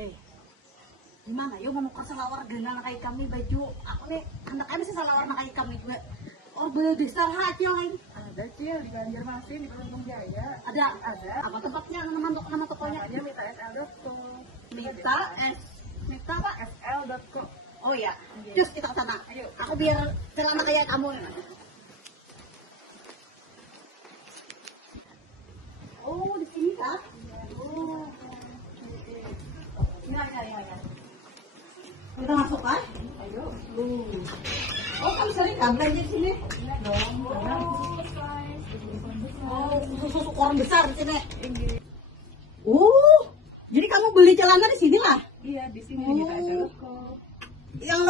Eh, gimana? Yuk mau ke salawar gana na kay kami baju. Ako nih, anak kami sa salawar na kay kami juga. Oh, beli desa aja lain. Ada Cil di Banjarmasin di Bandung Jaya. Ada. Apa tempatnya? Nama tokonya? Namanya mitasl.co. Mita apa? sl.co. Oh iya. Terus kita ke sana. Ayo. Aku biar celana kayak kamu. Oh, di sini kah? Oh. Ya. Kita masuk kan? Ayo. Oh, kamu sering kan belanja di sini? Iya dong. Oh, khusus orang besar di sini. Jadi kamu beli celana di sini lah? Iya, di sini di mitasl.co. Yang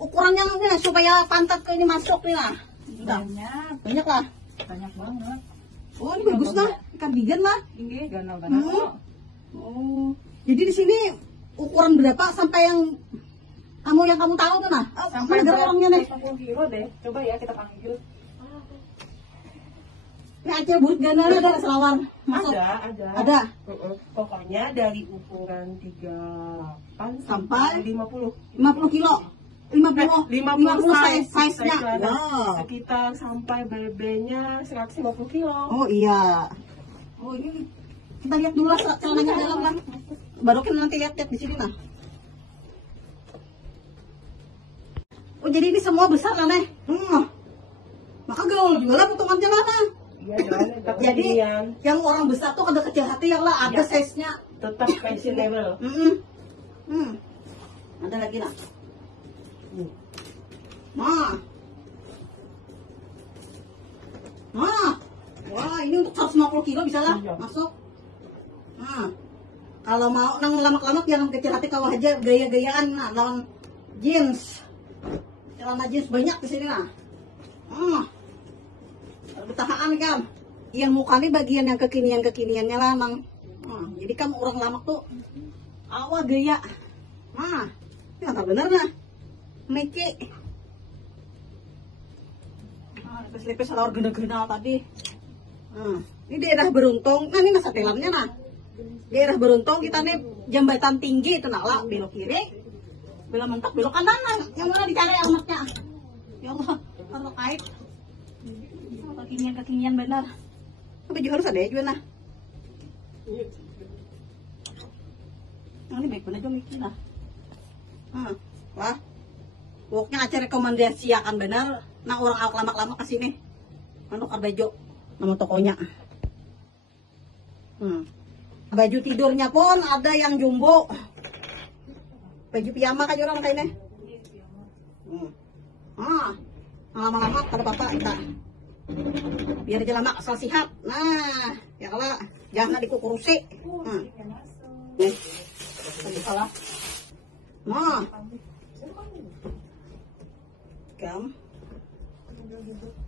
ukuran yang ini supaya pantat ke ini masuk nih lah. Banyak lah. Banyak banget. Oh, ini bagus lah. Ikan bigan lah. Ini ganal-ganal. Oh, jadi di sini ukuran berapa sampai yang kamu tahu tuh nah? Sampai Mana orangnya nih? 80 kilo deh. Coba ya kita panggil. Ini Aceh buruk gana ada selawar. Masuk. Ada. Ada. Pokoknya dari ukuran 38 Sampai 50. 50 kilo. 50 size-nya. Celana. Wow. Sekitar sampai BB-nya 150 kilo. Oh iya. Oh ini kita lihat dulu lah celananya dalam lah. Baru kan nanti lihat di sini nah. Oh jadi ini semua besar lah nih. Maka gaul juga lah potongan celana. Iya dong. Tetap Jadi beginian. yang orang besar tuh ada kecil hati yang lah ada Iya. size-nya. Tetap fashionable. Ada lagi lah. Nah. Wah, ini untuk 150 kilo bisa lah Iya. masuk. Nah. Kalau mau nang lama-lama yang kecil hati kau aja gaya-gayaan nah, lawan jeans. Celana jeans banyak di sini nah. Bertahan kan. Yang mukanya bagian yang kekiniannya lah mang. Jadi kamu orang lama tuh awal gaya. Nah, ini nggak bener nah. Meki. Lepes-lepes salawar gena-gena tadi. Ini daerah beruntung. Nah, ini nasa telamnya nah. Daerah beruntung kita nih jembatan tinggi itu nak lah belok kiri. Belok mentok belok kanan nah. Yang mana dicari anaknya? Ya Allah, kalau kait. Kekinian benar. Baju harus ada ya juga nah. Ini baik bener juga mikir lah. Wah. Pokoknya acara rekomendasi akan benar. Nah orang awak lama-lama ke sini. Manuk Arbejo nama tokonya. Baju tidurnya pun ada yang jumbo. Baju piyama kan orang kayak ini. Lama-lama pada bapak kita. Biar aja lama asal sihat. Nah, ya kalau jangan dikukurusi. Salah. Nah.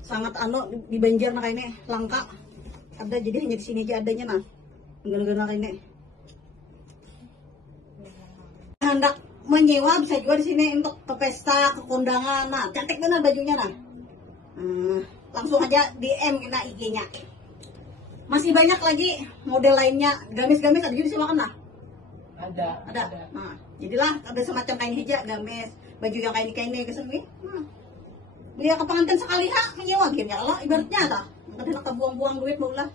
Sangat di Banjar nah ini langka. Ada jadi hanya di sini aja adanya nah. Gara-gara ini. Hendak menyewa bisa juga di sini untuk ke pesta, ke kondangan. Nah, cantik benar bajunya nah. Langsung aja DM kena IG-nya. Masih banyak lagi model lainnya. Gamis-gamis ada juga di sini kan nah? Ada. Nah, jadilah ada semacam kain hijab, gamis, baju yang kain ke sini. Dia ke pengantin sekali menyewa gini ya Allah ibaratnya lah. Kadang kita buang-buang duit lah.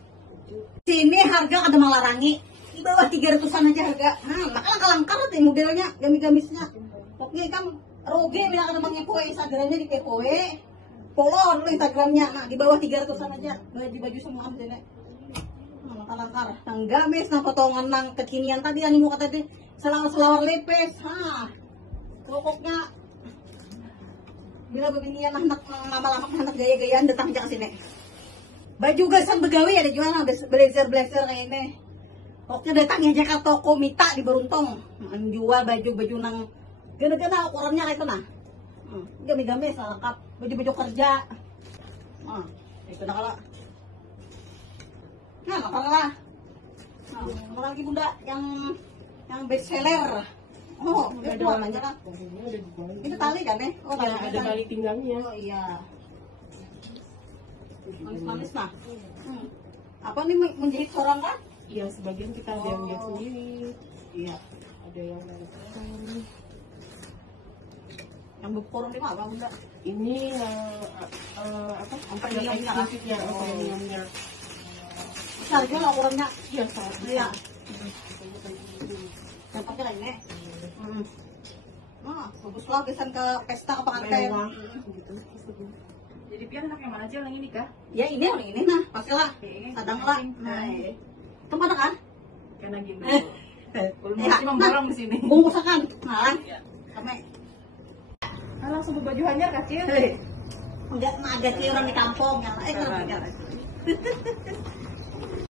Sini harga ada Malarangi di bawah 300-an aja harga. Maka langka-langka tuh modelnya, gamis-gamisnya. Oke kan rugi bila ada mengepoe Instagramnya di kepoe. Follow dulu Instagramnya. Nah di bawah 300-an aja baju-baju semua sini. Langka-langka. Nang gamis, nang potongan, nang kekinian tadi yang muka tadi selawar lepes. Pokoknya bila beginian anak lama-lama anak gaya-gayaan datang aja ke sini. Baju gasan begawi ada jualan blazer kayak ini. Pokoknya datang aja ke toko Mita di Beruntung. Jual baju nang gana-gana ukurannya kayak itu nah. Gamis-gamis lengkap, baju-baju kerja. Itu nah kalau. Nah, apa lah. Nah, lagi bunda yang best seller. Itu jualannya kan. Itu tali kan ya? Oh, Ya, ada tali pinggangnya. Oh iya. Manis-manis nah. Apa nih menjahit seorang kan? Iya, sebagian kita ada yang lihat sendiri. Iya. Ada Ada yang nonton. Yang berkurung di mana bunda? Ini apa? Premiumnya lah. Eksklusifnya, premiumnya. Harganya lah kurangnya. Iya, sangat Iya. besar. Yang pakai lagi nih. Nah, bagus lah kesan ke pesta ke pengantin. Mewah gitu. Jadi pian anak yang mana aja yang ini kah? Ya ini orang ini nah, pastilah. Kadang lah. Nah, tempat kan? Karena gini. Belum Ya, masih memborong di sini. bungkusakan. Nah, kami Ah, langsung berbaju hanyar kecil. enggak agak orang di kampung ya. Kenapa enggak?